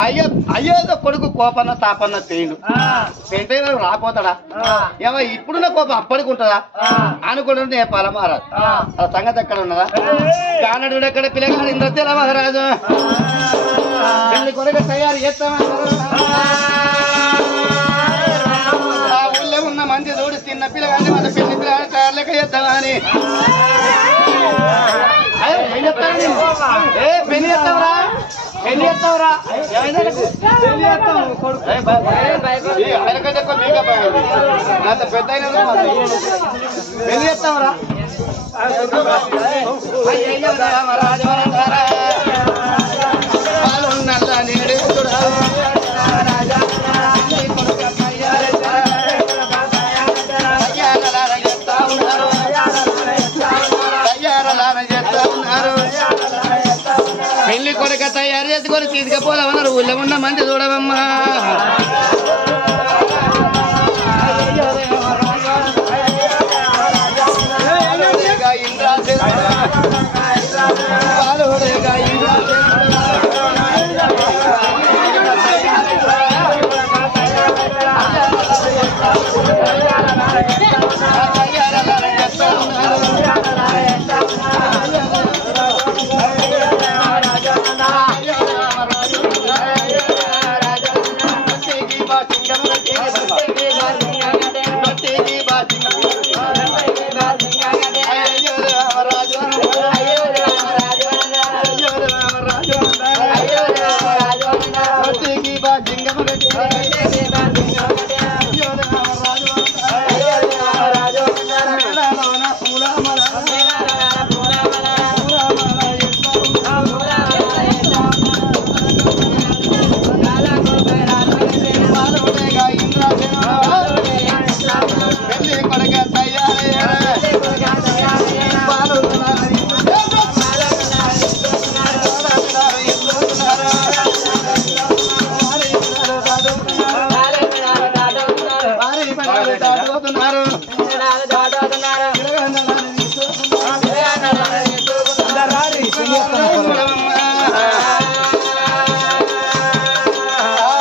అయ్యేదో కొడుకు కోపన్న తాపన్న తేడు పెంటే రాపోతాడా ఏమో ఇప్పుడున్న కోపం అప్పటికి ఉంటుందా అనుకుంటుంటే నేపాల మహారాజు ఆ సంగతి ఎక్కడ ఉన్నదా కానడు ఎక్కడ పిల్లగాడు ఇంద్రచల మహారాజు పెళ్లి కొడుకు తయారు చేస్తామన్నారు ఆ ఊళ్ళో ఉన్న మంది చూడు చిన్న పిల్లగాని మన పెళ్లి పిల్లగాని తయారు లెక్క చేద్దామని పెళ్లి చేస్తావురా పెళ్లి చేస్తావురా ఆయనకంటే నాతో పెద్ద పెళ్లి చేస్తావురా పాలున్నల్లా నేడు పెళ్లి కొడుక తయారు చేసుకొని తీసుకుపోదామన్నారు ఊళ్ళో ఉన్న మంది చూడవమ్మా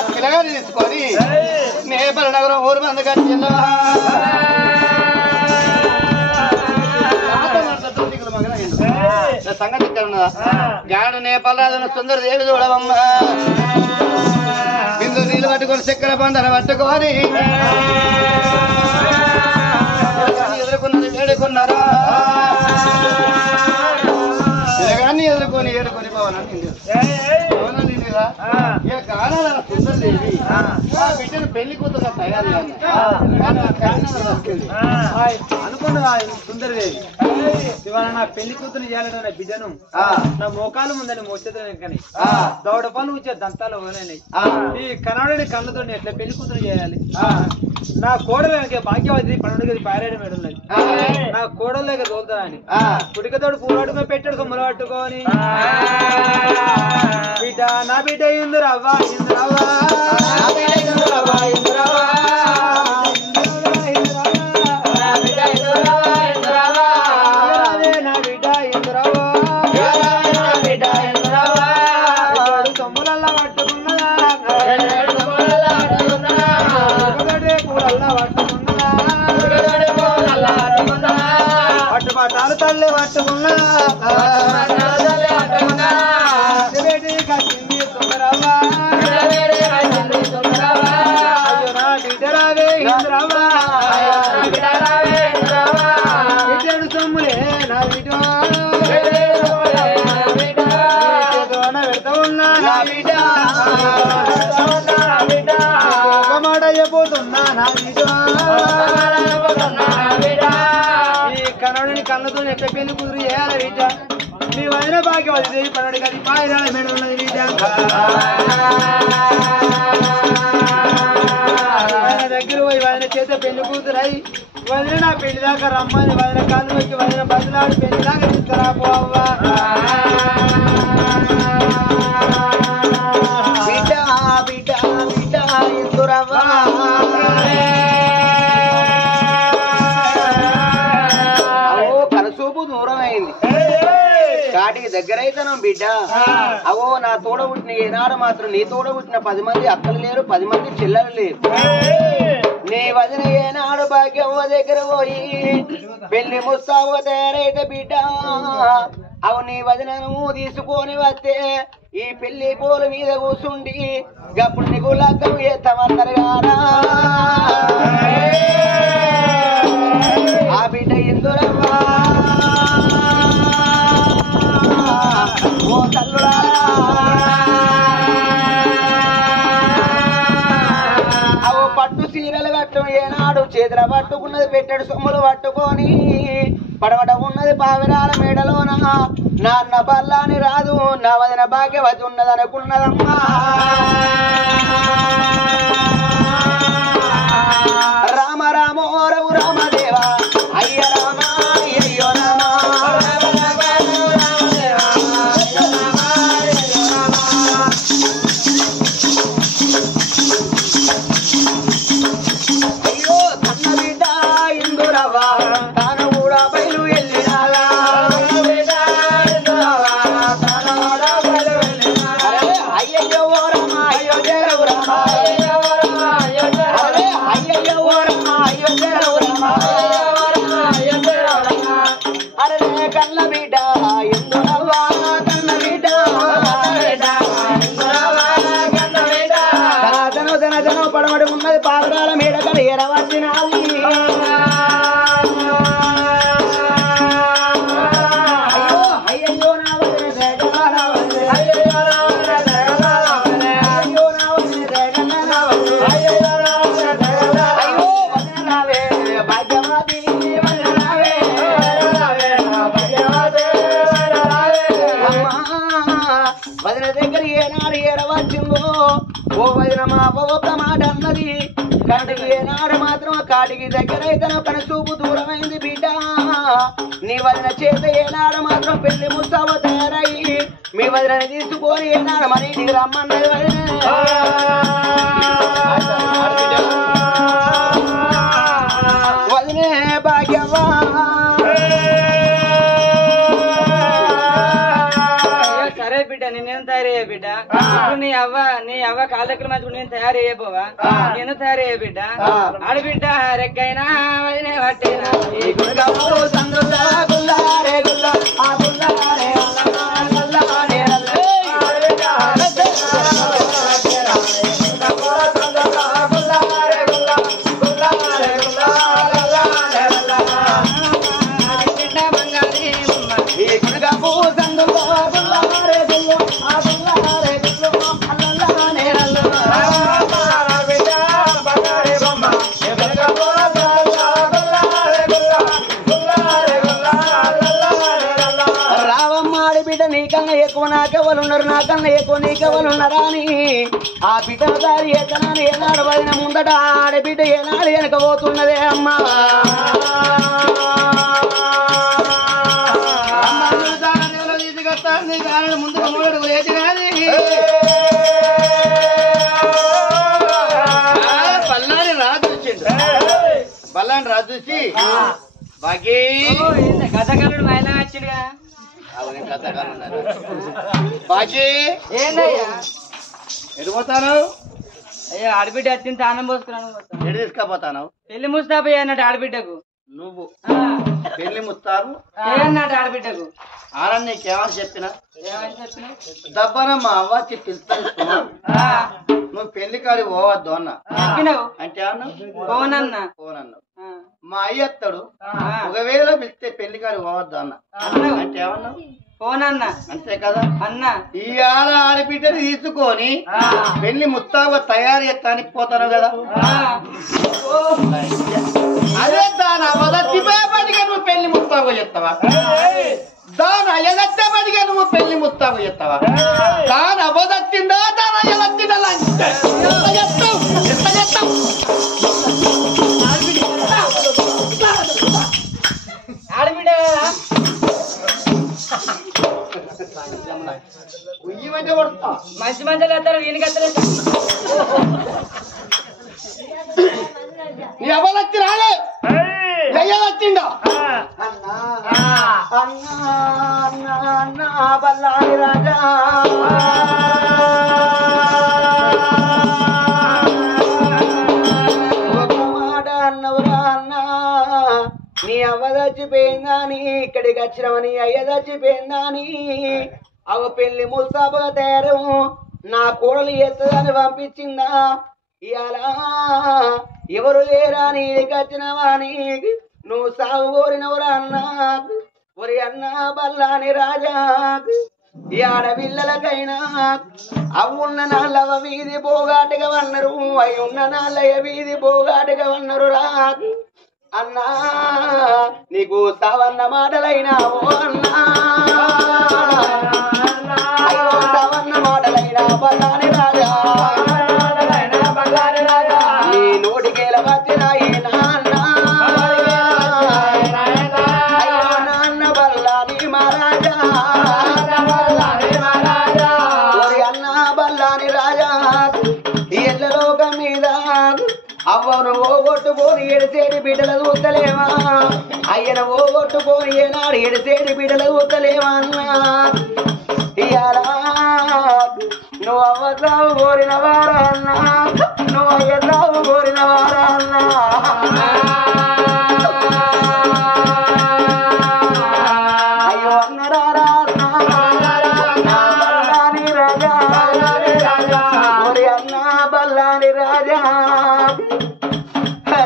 పిల్లగాని తీసుకొని నేపల నగరం ఊరు మంది కట్టిందో సంగతి ఇక్కడ ఉన్నదా గాడు నేపాల రాజున సుందర దేవి చూడవమ్మా బిందు నీళ్ళు పట్టుకొని చక్కెర పంటను పట్టుకొని ఎదుర్కొన్నది వేడుకున్నారా పిల్లగాన్ని ఎదుర్కొని ఏడుకొని పవనాన్ని సుందరదేవి బిడ్డను పెళ్లి కూతురుగా తయారు అనుకున్నదా సుందరదేవి ఇవాళ నా పెళ్లి కూతురు చేయాలన్న బిడ్డను నా మోకాలు ముందని మోసేదని కానీ దౌడ పనులు వచ్చే దంతాలు పోయినాయి ఈ కనాడుని కళ్ళతో ఎట్లా పెళ్లి కూతురు చేయాలి నా కోడలకి భాగ్యవతి పన్నెండుకి పారాయణ మేడున్నది నా కోడలేక తోలుతానని కుడికతోడు పూలాడుకో పెట్టాడు కొమ్మలు పట్టుకొని బిడ్డ నా బిడ్డ ఇందురవ్వా ఇందురవ్వా పట్టుబట్టాలు తల్లి పట్టుకున్నా సొమ్ములే నా బిడ్డ పెడతా ఉన్నా నా బిడ్డ మాట చెప్పబోతున్నా నా బిడ్డ కన్నడిని కళ్ళతో ఎట్లా పెళ్లి కుదురు చేయాలి బిడ్డ నీ వదిన భాగ్యవతి పన్నడు కానీ పాయరాల మీద ఉన్నది బిడ్డ ఆయన దగ్గర పోయి వదిన చేత పెళ్లి కూతురై వదిన నా పెళ్లి దాకా రమ్మని వదిన కాళ్ళు వచ్చి వదిన బదులాడి పెళ్లి దాకా తీసుకురా పోవ్వా బిడ్డ బిడ్డ బిడ్డ ఇందురవ్వా కాటికి దగ్గర అయితేను బిడ్డ అవో నా తోడ పుట్టిన ఏనాడు మాత్రం నీ తోడ పుట్టిన 10 మంది అక్కలు లేరు 10 మంది చెల్లెలు లేరు నీ వదిన ఏనాడు భాగ్యవ్వ దగ్గర పోయి పెళ్లి ముస్తావ తయారైతే బిడ్డ అవు నీ వదినను తీసుకొని వస్తే ఈ పెళ్లి పూల మీద కూర్చుండి గప్పుడు నీకు లగ్గం చేస్తామన్నారు గారా ఆ బిడ్డ ఎందురవ్వా ఓ తల్లుడా అవు పట్టు సీరలు కట్టం ఏనాడు చేతుల పట్టుకున్నది పెట్టెడు సొమ్ములు పట్టుకొని పడవట ఉన్నది పావిరాల మేడలోన నాన్న బల్లాని రాదు నా వదిన భాగ్యవతి ఉన్నది అనుకున్నదమ్మా రామ రామో రఘు రామదేవ అయ్య రామ అయ్యో రామ అయ్యో కన్న బిడ్డ ఇందురవ్వ తాను కూడా బయలు వెళ్ళినాగా అయ్యయ్యో రామ అయ్యో జరవు రామ అయ్యయ్యో రామ అయ్యో జరవు రామ అరే కన్న బిడ్డ ఎందురవ్వా కన్న బిడ్డ జన పడమడి ఉన్నది పాదరాల మీద కడ ఎరవచ్చినది అయ్యో నా వదిన దగ్గర ఏనాడు ఏడవచ్చిందో ఓ వదిన మా ఒక్క మాట అన్నది కంటికి ఏనాడు మాత్రం కాటికి దగ్గర అయితే కన చూపు దూరమైంది బిడ్డ నీ వదిన చేత ఏనాడు మాత్రం పెళ్లి ముస్తావ తయారయ్యి మీ వదినని తీసుకొని ఏనాడు మరి ఇంటికి రమ్మన్నది వదినే భాగ్యవా సరే బిడ్డ నేనేం తయారయ్యా బిడ్డ ఇప్పుడు నీ అవ్వ కాళ్ళ దగ్గర మంచి నేను తయారయ్యబోవా నేను తయారయ్యా బిడ్డ ఆడబిడ్డ రెక్కైనా వదిలే పట్టేనా నీకన్నా ఎక్కువ నాకెవరున్నారు నాకన్నా ఎక్కువ నీకెవరున్నారా అని ఆ బిడ్డ దారి ఎత్తనాడు ఏనాడు వదిన ముందట ఆడబిడ్డ ఏనాడు వెనక పోతున్నదే అమ్మా ముందుగా మూడు వేసి పల్లాని రాజు వచ్చిండు పల్లాని రాజు చూసి బాగీ కథకారుడు ఆయన వచ్చిండుగా బాజీ ఏందయ్యా ఎడిపోతాను అయ్యో ఆడబిడ్డ వచ్చింది తానం పోసుకున్నాను ఎడి తీసుకపోతాను పెళ్లి ముస్తాబయ్య అన్నట్టు ఆడబిడ్డకు నువ్వు పెళ్లి ముస్తాబు అన్నట్టు ఆడబిడ్డకు ఆడ నీకేమని చెప్పినా దబ్బన మా అవ్వచ్చి పిలుస్తాను నువ్వు పెళ్లి కాడి పోవద్దు అన్నా అంటే పోనన్నా మా అయ్యత్తడు ఒకవేళ పిలిస్తే పెళ్లి కాడి పోవద్దు అన్న అంటే ఏమన్నా పోనన్నా అంతే కదా అన్న ఈ ఆడబిడ్డని తీసుకొని పెళ్లి ముస్తాబ తయారు చేస్తానికి పోతాను కదా అదే దాని అవదచ్చిపోయేపటిగా నువ్వు పెళ్లి ముస్తాబ చేస్తావా దాని అయ్యదచ్చేపటిగా నువ్వు పెళ్లి ముస్తాబ చేస్తావా దాని అవదచ్చిందా దాని అయ్యదచ్చిందా ఎంత చేస్తావు ఆడబిడ్డ మంచి మంచిలు వస్తారు వీనికి వస్తారు నీ ఎవరు వచ్చి రాలే వచ్చిండా అన్నా అన్నా అన్నా బల్లారి రాజా ఒక మాట అన్నవురా అన్నా నీ అవ్వ చచ్చిపోయిందని ఇక్కడికి వచ్చినవని అయ్య చచ్చిపోయిందని అవ పెళ్లి ముస్తాబుగా తయారు నా కోడలు ఎత్తదని పంపించిందా ఇలా ఎవరు లేరా నీడికి వచ్చినవా నీ నువ్వు సాగు కోరినవురా అన్నా ఒరి అన్నా బల్లాని రాజా ఈ ఆడపిల్లలకైనా అవున్న నాళ్ళవ వీధి పోగాటగా వన్నరు అయి ఉన్న నాళ్ళయ్య వీధి పోగాటగా వన్నరు రా అన్నా నీకు సవన్న మాటలైనా ఓ అన్నా అయ్యో సవన్న మాటలైనా బల్లాని రాజా నీ నోటికేల వచ్చినాయి నాన్న అయ్యో నాన్న బల్లాని మహారాజా ఓరి అన్నా బల్లాని రాజా ఎల్ల లోకం మీద అవ్వను ఓగొట్టుకొని ఎడిసేటి బిడ్డల చూస్తలేవా అయ్యన ఓగొట్టుకొని ఏనాడు ఎడిసేటి బిడ్డల చూస్తలేవా అన్నా ఇయాలా నువ్వు అవ్వసావు కోరిన వారా అన్నా నువ్వు అయ్యసావు కోరిన వారా అన్నా అయ్యో అన్నరారా బల్లాని రాజా ఓరి అన్నా బల్లాని రాజా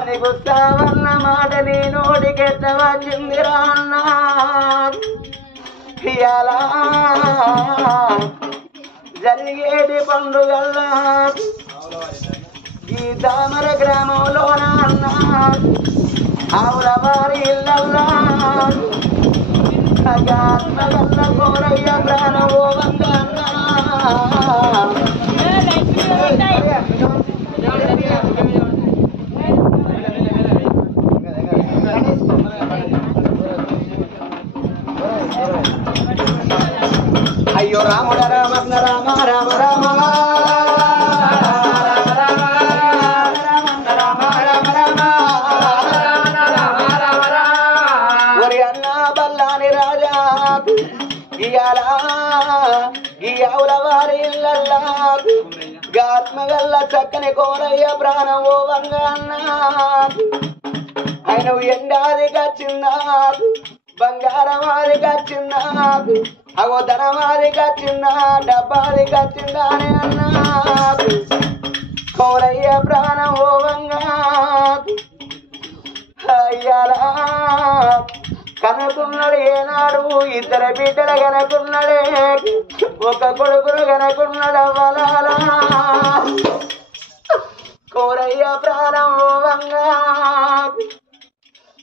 నీకు సావన్న మాట నీ నోటికెట్ట వచ్చిందిరా అన్నా ఇయాలా జరిగేటి పండుగల్లా ఈ దామర గ్రామంలోన అన్నా ఆవుల వారి ఇళ్ళల్లా ఆత్మగల్ల కోరయ్య ప్రాణవోవంగా అన్నా అయ్యో రాముడ రామన్న రామ రామ రామ ఒరి అన్నా బల్లాని రాజా ఇయాలా ఈ ఆవుల వారి ఇళ్ళల్లా ఆత్మగల్ల చక్కని కోరయ్య ప్రాణం ఓవంగా అన్నా ఆయన ఎండాది కచ్చిందా బంగారం అది కచ్చిందా అగో ధనమాది కచ్చిందా డబ్బాది కచ్చిందా అని అన్నా కోరయ్య ప్రాణం ఓవంగా అయ్యాలా కనుకున్నాడు ఏనాడు ఇద్దరు బిడ్డలు కనుకున్నాడే ఒక కొడుకును కనుకున్నాడు అవ్వలాలా కోరయ్య ప్రాణం ఓవంగా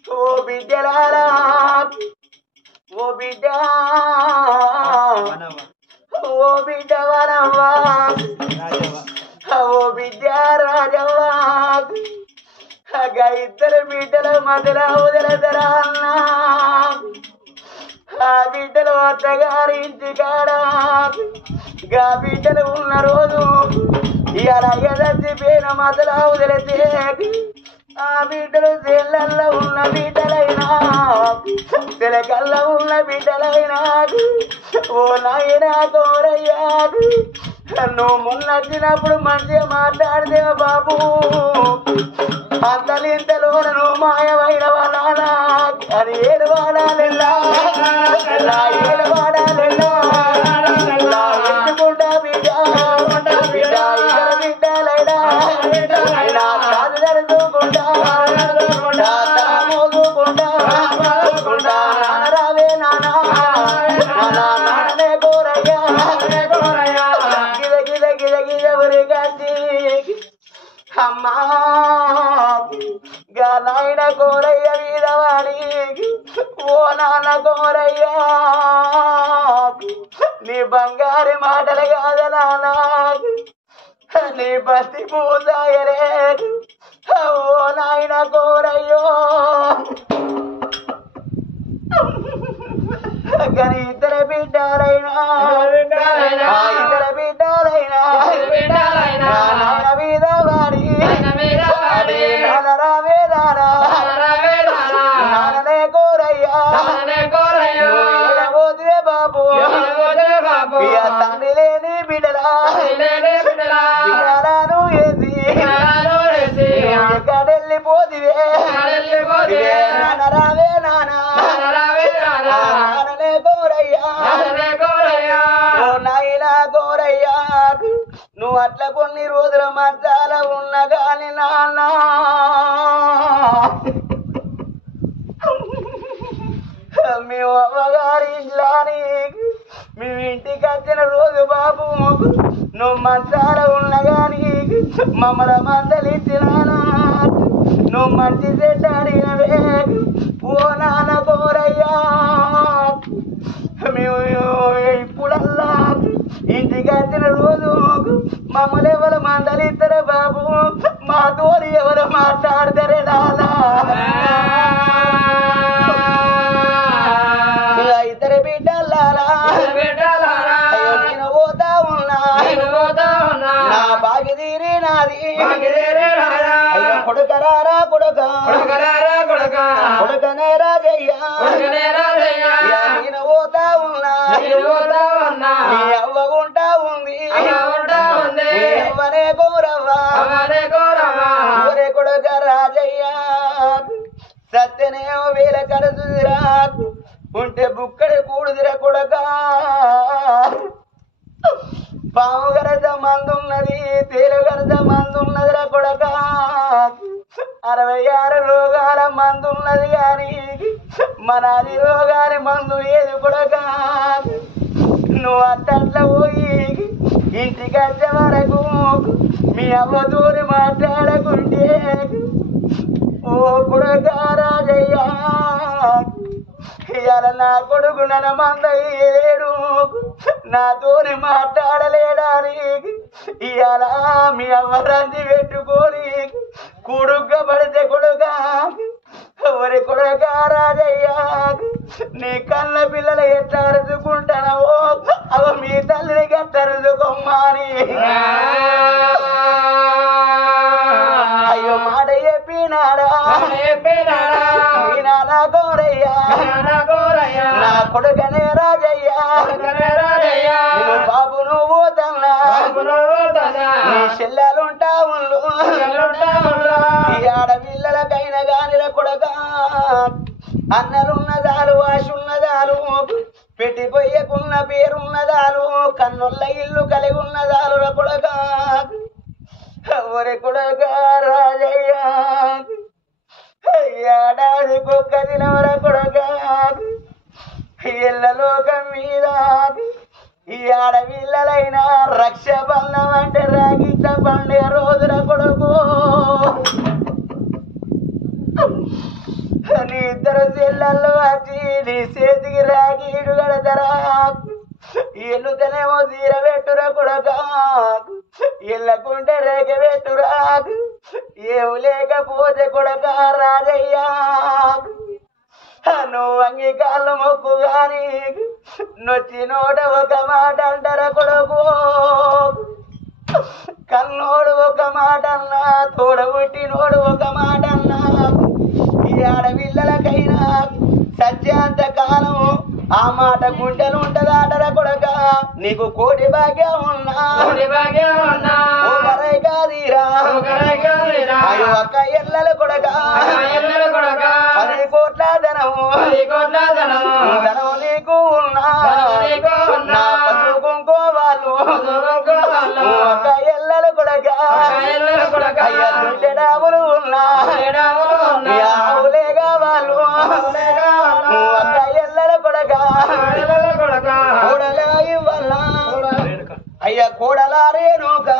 ఓ బిడ్డలారా ఓ బిడ్డ ఓ బిడ్డ వనవ్వా ఓ బిడ్డ రాజవ్వా ఇద్దరు బిడ్డల మధ్యలో వదిలేదరా అన్నా ఆ బిడ్డలు అత్తగారి ఇంటి కాడ గా బిడ్డలు ఉన్న రోజు ఇలా ఎదచ్చిపోయిన మధ్యలో వదిలేతే ఆ బిడ్డలు చెల్లెల్లో ఉన్న బిడ్డలైనా తెలకల్లో ఉన్న బిడ్డలైనా ఓ నాయనా కోరయ్యా నువ్వు మొన్నచ్చినప్పుడు మంచిగా మాట్లాడితే బాబు అంతలింతలోన నువ్వు మాయమైన వాళ్ళ అని ఏడువాడాలెల్లా ఏడువాడాలెల్లా ఎత్తుకుంటా బిడ్డ బిడ్డ ఇద్దరు బిడ్డలైనా కాదు జరుపుకుంటా మోసుకుంటా రావే నానా నాన్నే కోరయ్యా గిద గిద గిద గిద ఉరిగచ్చి అమ్మా గా నాయన కోరయ్య వీరవాణి ఓ నాన్న కోరయ్యా నీ బంగారు మాటలు కాదు నానా నీ బతి పూజాయరే ఓ నాయన కోరయ్యో కానీ ఇద్దరు బిడ్డలైనా ఇద్దరు బిడ్డలైనా నాన్న వీరవాణి నాన్ననే కోరయ్యా వెళ్ళిపోతివే నాన్న రావే నాన్ననే గోరయ్యా ఓ నాయనా గోరయ్యా నువ్వు అట్లా కొన్ని రోజుల మధ్యాల ఉన్న గాని నాన్న మేము అమ్మగారి ఇంట్లోని మేము ఇంటికి వచ్చిన రోజు బాబు నువ్వు మంచాల ఉన్న గాని మమ్మల్ని మందలిచ్చినానా నువ్వు మంచి చెడ్డ అడిగినవే ఓ నాన్న గోరయ్యా మేము ఇప్పుడల్లా ఇంటికి వచ్చిన రోజు మమ్మల్ని ఎవరు మందలిస్తారా బాబు మా తోడు ఎవరు మాట్లాడతారే నానా ఇద్దరు బిడ్డలారా అయ్యో నేను పోతా ఉన్నా నా బాగి తీరి నాది అయ్యో కొడుకరారా కొడుకనే రాజయ్యా నేను పోతా ఉన్నా నీ అవ్వ ఉంటా ఉంది అవ్వనే గౌరవ్వా ఊరే కొడుక రాజయ్యా సత్యనే వేల కడుతురా ఉంటే బుక్కడి కూడుదిరా కొడక పాము గరజ మందున్నది తేలు గరజ మందున్నదిరా కొడక 66 రోగాల మందున్నది కానీ మన 10 రోగాల మందు ఏది కొడక నువ్వు అట్టట్లా పోయి ఇంటికి వచ్చే వరకు మీ అవ్వ దూరి మాట్లాడకుంటే ఓ కొడక రాజయ్యా ఇవాళ నా కొడుకు నన్ను మందయ్యేడు నాతోని మాట్లాడలేడాని ఇవాళ మీ అమ్మ రంది పెట్టుకొని కొడుక పడితే కొడుక ఎవరి కొడుక రాజయ్యా నీ కన్న పిల్లలు ఎట్లా అరుచుకుంటానవో అవ మీ తల్లిని గట్ట అరుచుకోమ్మని అయ్యో మాట చెప్పినాడా వినాలా గౌరయ్యా నా కొడుకనే రాజయ్యా బాబు నువ్వు తన్నా నీ చెల్లెలుంటా ఉండు ఈ ఆడపిల్లలకైనా గానిల కొడక అన్నలున్నదాలు ఆశున్నదాలు పెట్టిపోయకున్న పేరున్నదాలు కన్నుల్ల ఇల్లు కలిగి ఉన్నదాలు కొడక ఒరే కొడక రాజయ్యా ఏడాదికొక్క దినవర కొడక ఇళ్ళలోకం మీద ఈ ఆడపిల్లలైనా రక్షబంధం అంటే రాగిట్ట పండుగ రోజుల కొడుకు నీ ఇద్దరు చెల్లెళ్ళు వచ్చి నీ చేతికి రాగీడు కడతారా ఎల్లుతనేమో తీర పెట్టురా కొడక ఎల్లకుంటే రేఖ పెట్టురా ఏం లేకపోతే కొడక రాజయ్యా నువ్వు అంగీకాళ్ళు మొక్కు గాని నొచ్చి నోట ఒక మాట అంటారా కొడుకు కన్నోడు ఒక మాట అన్నా తోడబుట్టినోడు ఒక మాట అన్నా ఈ ఆడపిల్లలకైనా సత్యాంత కాలం ఆ మాట గుండెలు ఉంటదాటరా కొడక నీకు కోటి భాగ్యం ఉన్నా కాదీరా అయ్యో అక్క ఎల్లల కొడక 10 కోట్ల ధనము ధనము నీకు ఉన్నా నా పసుపు కుంకో వాళ్ళు అక్క ఎల్లల కొడక అయ్యా దుడ్డెడావులు ఉన్నా ఆవులే కావాళ్ళు అక్క ఎల్లల కొడక కోడలా ఇవ్వాల అయ్యా కోడలారే నోక